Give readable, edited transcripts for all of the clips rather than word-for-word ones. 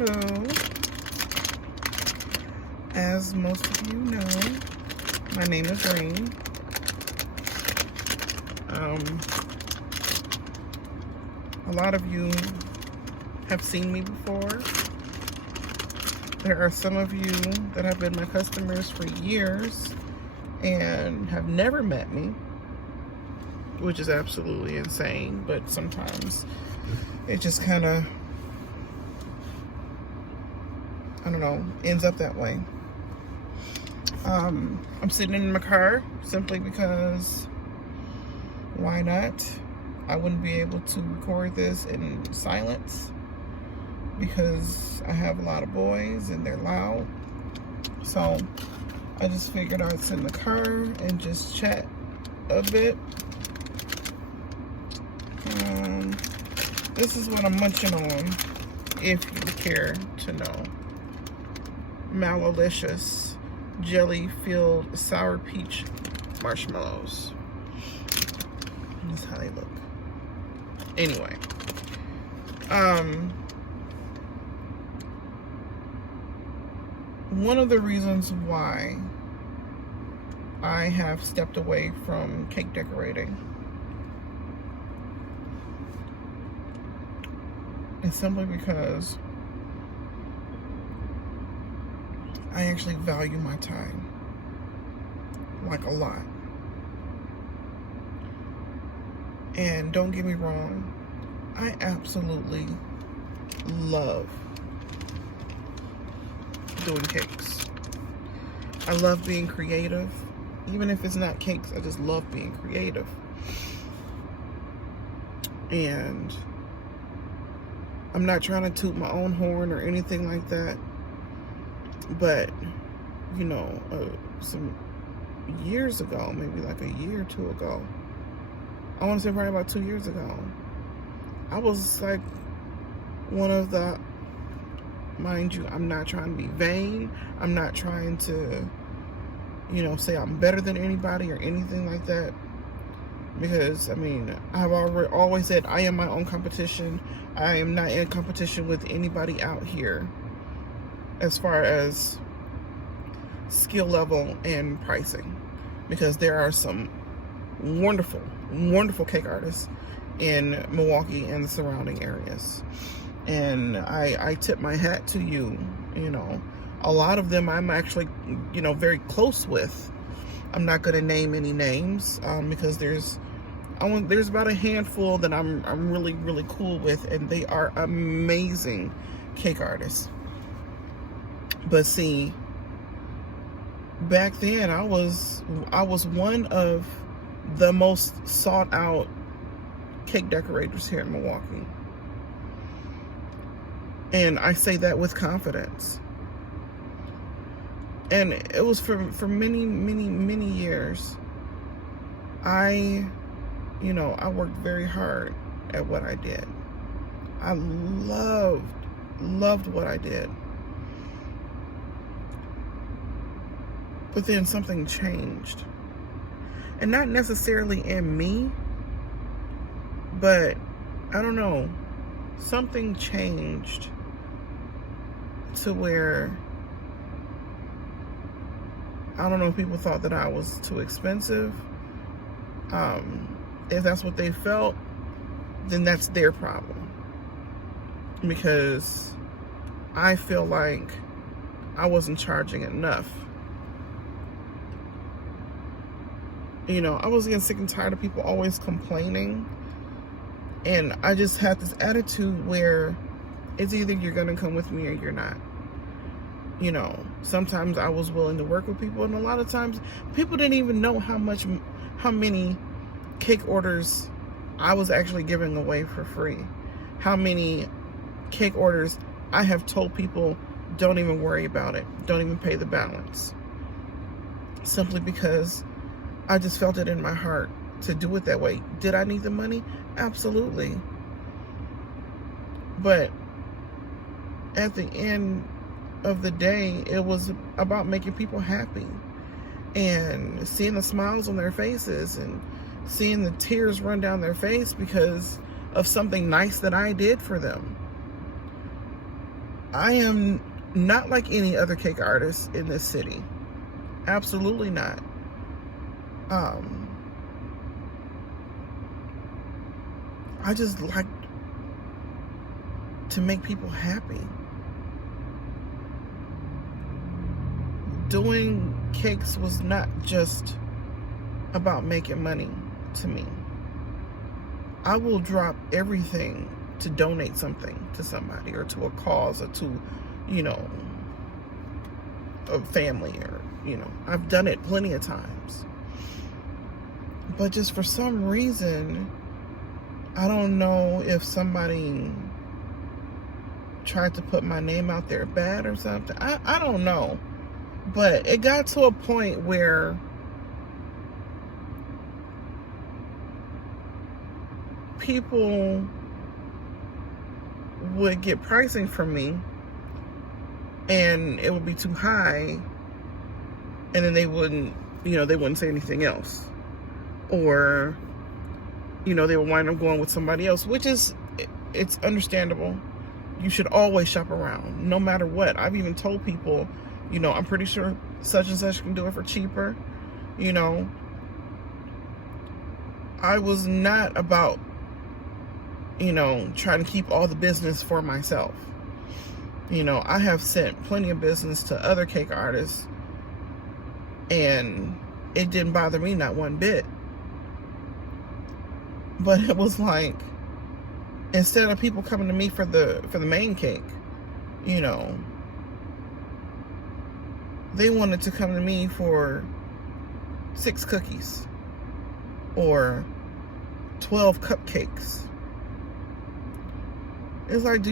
afternoon. As most of you know, my name is Rain. A lot of you have seen me before. There are some of you that have been my customers for years and have never met me, which is absolutely insane, but sometimes it just kind of, I don't know, ends up that way. I'm sitting in my car simply because why not? I wouldn't be able to record this in silence because I have a lot of boys and they're loud. So I just figured I'd sit in the car and just chat a bit. This is what I'm munching on, if you care to know. Malolicious jelly-filled sour peach marshmallows. That's how they look. Anyway, one of the reasons why I have stepped away from cake decorating is simply because I actually value my time, like a lot. And don't get me wrong, I absolutely love doing cakes. I love being creative. Even if it's not cakes, I just love being creative. And I'm not trying to toot my own horn or anything like that. But, you know, some years ago, maybe like a year or two ago, I want to say probably about 2 years ago, I was like one of the, mind you, I'm not trying to be vain. I'm not trying to, you know, say I'm better than anybody or anything like that. Because, I mean, I've always said I am my own competition. I am not in competition with anybody out here as far as skill level and pricing. Because there are some wonderful, wonderful cake artists in Milwaukee and the surrounding areas. And I tip my hat to you. You know, a lot of them I'm actually, you know, very close with. I'm not going to name any names because there's about a handful that I'm really, really cool with, and they are amazing cake artists. But see, back then I was one of the most sought out cake decorators here in Milwaukee. And I say that with confidence. And it was for many, many, many years. I worked very hard at what I did. I loved what I did. But then something changed. And not necessarily in me, but I don't know, something changed to where, I don't know if people thought that I was too expensive. If that's what they felt, then that's their problem. Because I feel like I wasn't charging enough. You know, I was getting sick and tired of people always complaining. And I just had this attitude where it's either you're going to come with me or you're not. You know, sometimes I was willing to work with people, and a lot of times people didn't even know how many cake orders I was actually giving away for free. How many cake orders I have told people, don't even worry about it. Don't even pay the balance. Simply because I just felt it in my heart to do it that way. Did I need the money? Absolutely. But at the end of the day, it was about making people happy and seeing the smiles on their faces and seeing the tears run down their face because of something nice that I did for them. I am not like any other cake artist in this city. Absolutely not. I just like to make people happy. Doing cakes was not just about making money to me. I will drop everything to donate something to somebody or to a cause or to, a family or, I've done it plenty of times. But just for some reason, I don't know if somebody tried to put my name out there bad or something. I don't know. But it got to a point where people would get pricing from me and it would be too high, and then they wouldn't say anything else, or they would wind up going with somebody else, which is, it's understandable. You should always shop around no matter what. I've even told people, I'm pretty sure such and such can do it for cheaper. I was not about trying to keep all the business for myself. I have sent plenty of business to other cake artists, and it didn't bother me not one bit. But it was like, instead of people coming to me for the main cake, they wanted to come to me for 6 cookies or 12 cupcakes. It's like,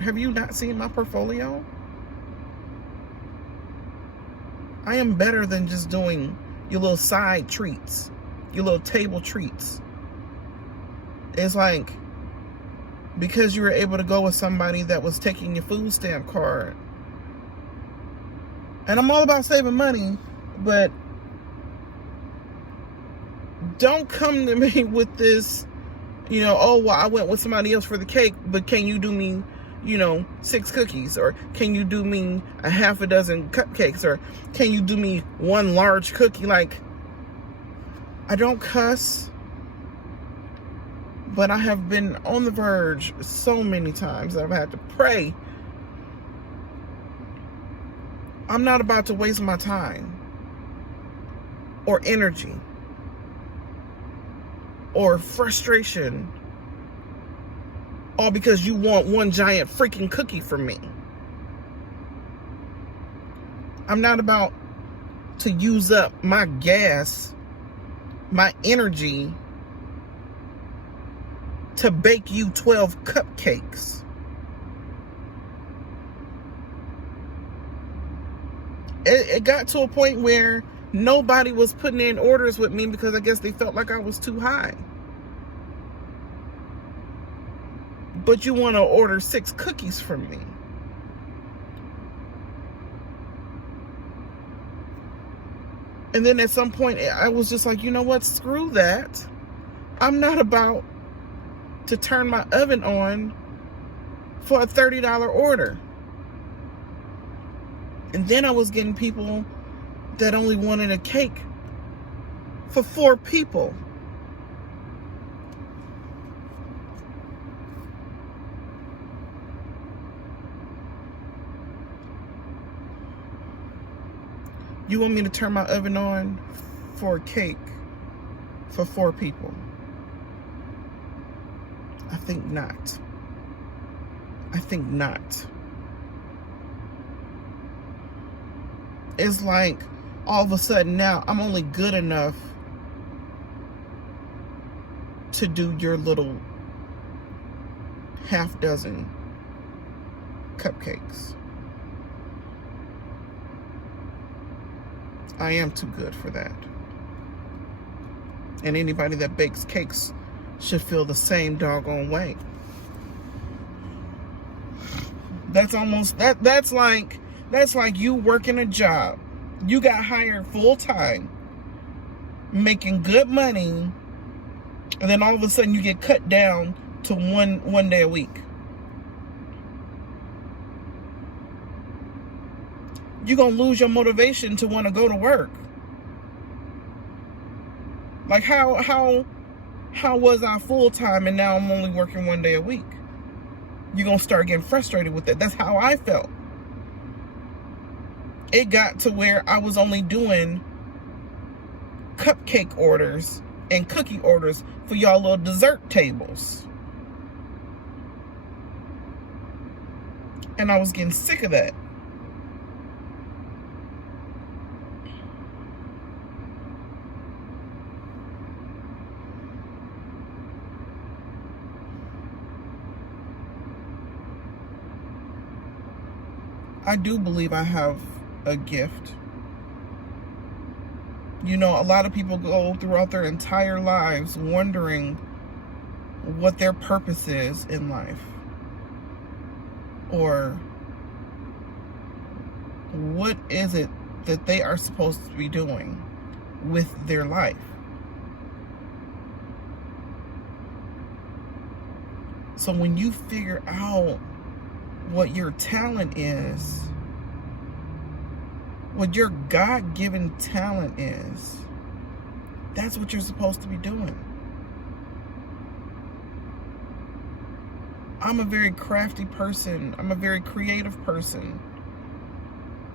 have you not seen my portfolio? I am better than just doing your little side treats, your little table treats. It's like, because you were able to go with somebody that was taking your food stamp card. And I'm all about saving money, but don't come to me with this, oh, well, I went with somebody else for the cake, but can you do me, 6 cookies? Or can you do me a half a dozen cupcakes? Or can you do me 1 large cookie? Like, I don't cuss, but I have been on the verge so many times that I've had to pray. I'm not about to waste my time or energy or frustration all because you want 1 giant freaking cookie from me. I'm not about to use up my gas, my energy to bake you 12 cupcakes. It got to a point where nobody was putting in orders with me because I guess they felt like I was too high. But you want to order 6 cookies from me. And then at some point, I was just like, you know what? Screw that. I'm not about to turn my oven on for a $30 order. And then I was getting people that only wanted a cake for 4 people. You want me to turn my oven on for a cake for 4 people? I think not. I think not. It's like all of a sudden now I'm only good enough to do your little half dozen cupcakes. I am too good for that. And anybody that bakes cakes should feel the same doggone way. That's like you working a job. You got hired full time, making good money, and then all of a sudden you get cut down to one day a week. you're going to lose your motivation to want to go to work. Like how was I full-time and now I'm only working 1 day a week? You're going to start getting frustrated with that. That's how I felt. It got to where I was only doing cupcake orders and cookie orders for y'all little dessert tables. And I was getting sick of that. I do believe I have a gift. You know, a lot of people go throughout their entire lives wondering what their purpose is in life, or what is it that they are supposed to be doing with their life. So when you figure out what your talent is, what your God-given talent is, that's what you're supposed to be doing. I'm a very crafty person. I'm a very creative person.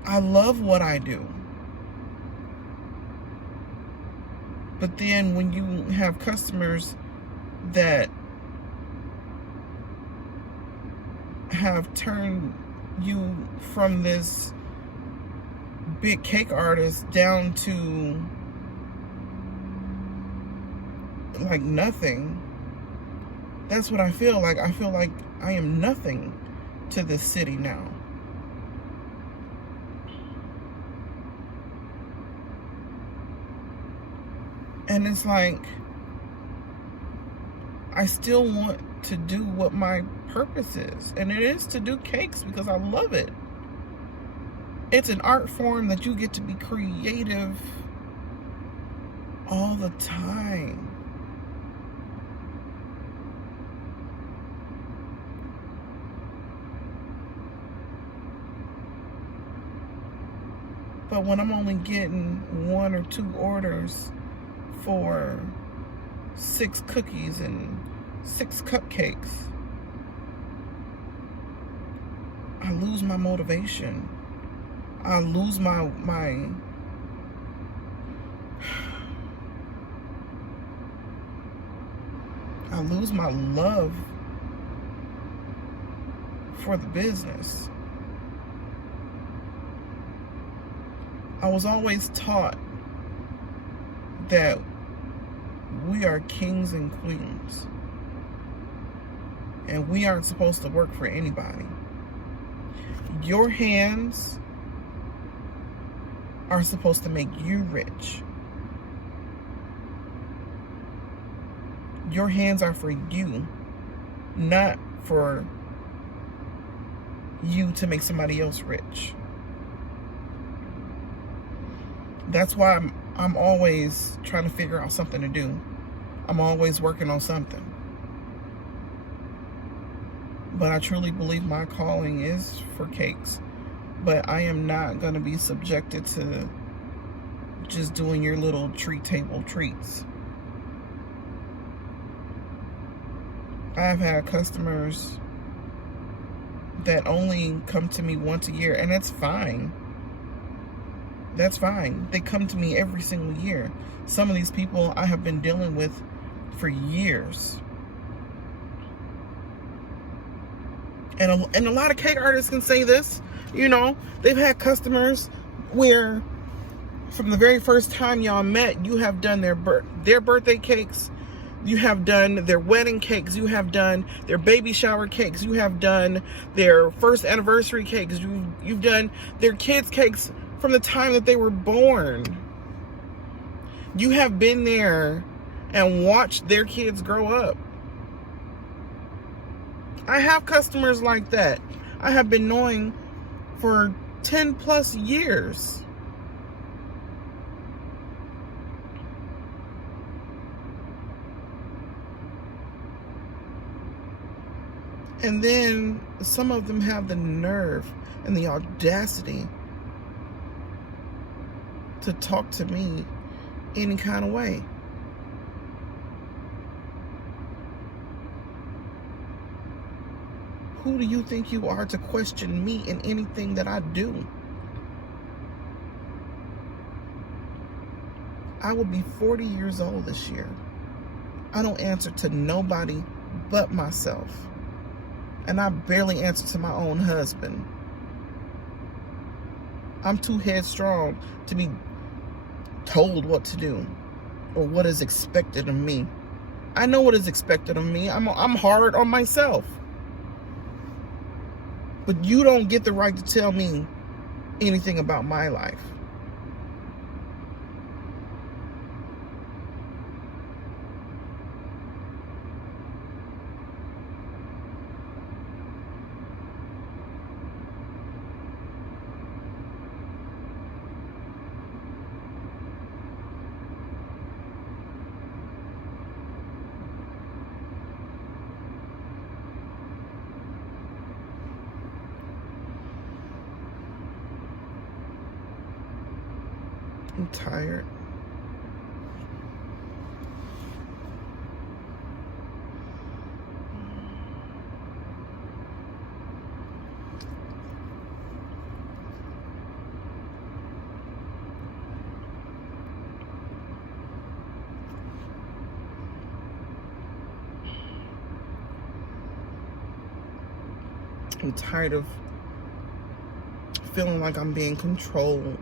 I love what I do. But then when you have customers that have turned you from this big cake artist down to like nothing, that's what I feel like. I feel like I am nothing to this city now. And it's like, I still want to do what my purpose is. And it is to do cakes because I love it. It's an art form that you get to be creative all the time. But when I'm only getting 1 or 2 orders for 6 cookies and 6 cupcakes, I lose my motivation. I lose my love for the business. I was always taught that we are kings and queens, and we aren't supposed to work for anybody. Your hands are supposed to make you rich. Your hands are for you, not for you to make somebody else rich. That's why I'm always trying to figure out something to do. I'm always working on something. But I truly believe my calling is for cakes. But I am not going to be subjected to just doing your little treat table treats. I've had customers that only come to me once a year, and it's fine. That's fine. They come to me every single year. Some of these people I have been dealing with for years. And a lot of cake artists can say this. You know, they've had customers where from the very first time y'all met, you have done their birthday cakes, you have done their wedding cakes, you have done their baby shower cakes, you have done their first anniversary cakes, you've done their kids' cakes from the time that they were born. You have been there and watched their kids grow up. I have customers like that. I have been knowing for 10 plus years. And then some of them have the nerve and the audacity to talk to me any kind of way. Who do you think you are to question me in anything that I do? I will be 40 years old this year. I don't answer to nobody but myself. And I barely answer to my own husband. I'm too headstrong to be told what to do or what is expected of me. I know what is expected of me. I'm hard on myself. But you don't get the right to tell me anything about my life. I'm tired. I'm tired of feeling like I'm being controlled.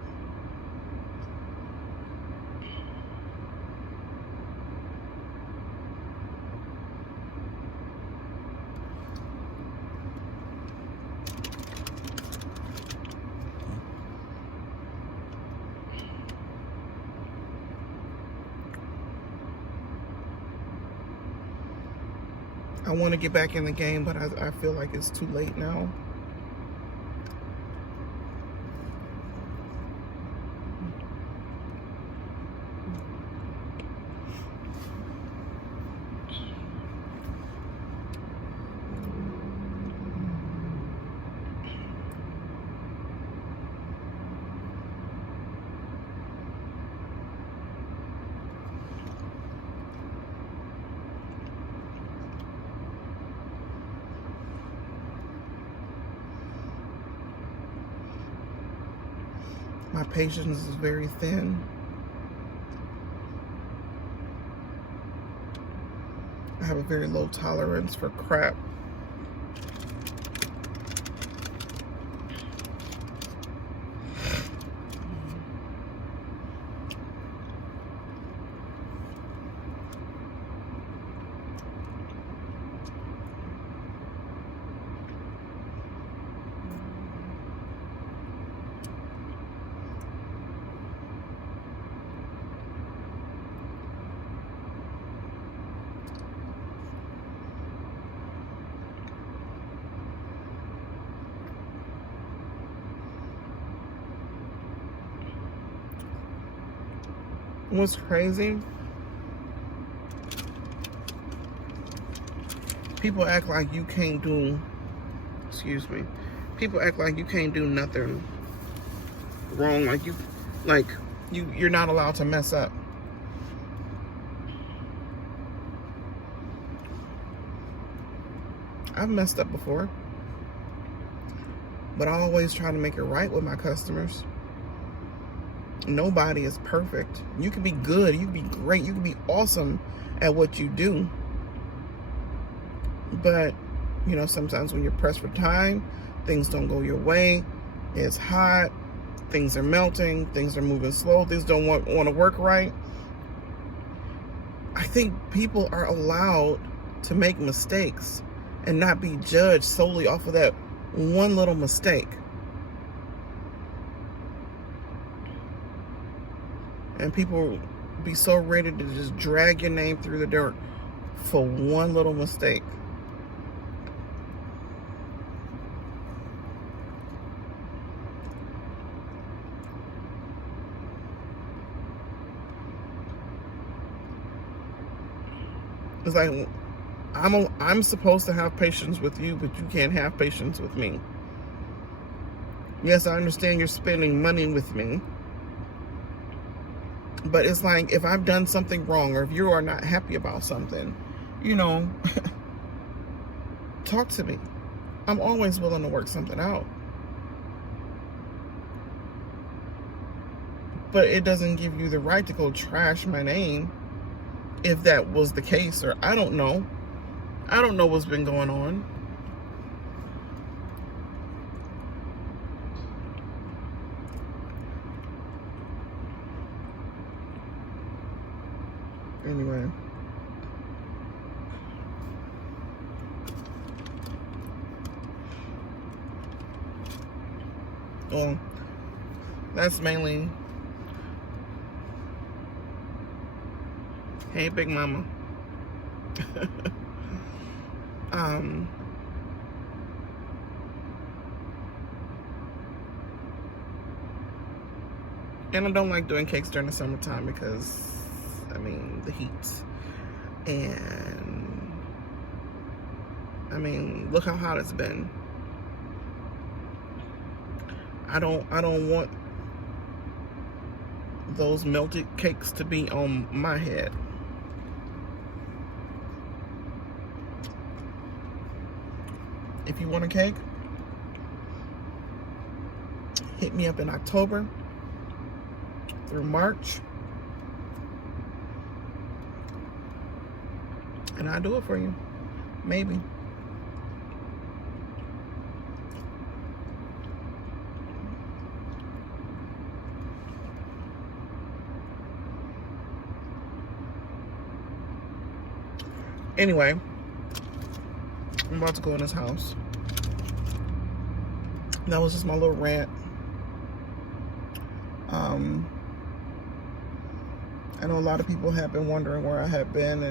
I want to get back in the game, but I feel like it's too late now. My patience is very thin. I have a very low tolerance for crap. What's crazy? People act like you can't do, people act like you can't do nothing wrong, you're not allowed to mess up. I've messed up before, but I always try to make it right with my customers. Nobody is perfect. You can be good, you can be great, you can be awesome at what you do. But, you know, sometimes when you're pressed for time, things don't go your way. It's hot, things are melting, things are moving slow, things don't want to work right. I think people are allowed to make mistakes and not be judged solely off of that one little mistake. And people be so ready to just drag your name through the dirt for one little mistake. It's like, I'm supposed to have patience with you, but you can't have patience with me. Yes, I understand you're spending money with me, But it's like, if I've done something wrong, or if you are not happy about something, you know, talk to me. I'm always willing to work something out. But it doesn't give you the right to go trash my name if that was the case, or I don't know. I don't know what's been going on. Anyway. Well, that's mainly... Hey, Big Mama. And I don't like doing cakes during the summertime because, I mean, the heat. And, I mean, look how hot it's been. I don't want those melted cakes to be on my head. If you want a cake, hit me up in October through March, and I'll do it for you. Maybe. Anyway, I'm about to go in this house. That was just my little rant. I know a lot of people have been wondering where I have been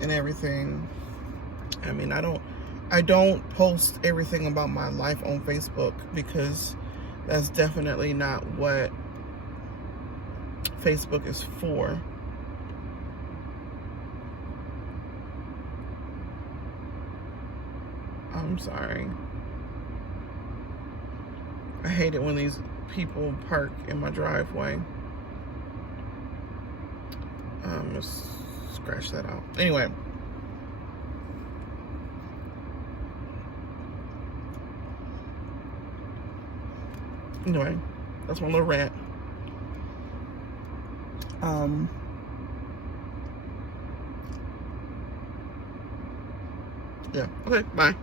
and everything. I mean, I don't post everything about my life on Facebook because that's definitely not what Facebook is for. I'm sorry. I hate it when these people park in my driveway. Let's scratch that out. Anyway. Anyway, that's my little rant. Yeah. Okay, bye.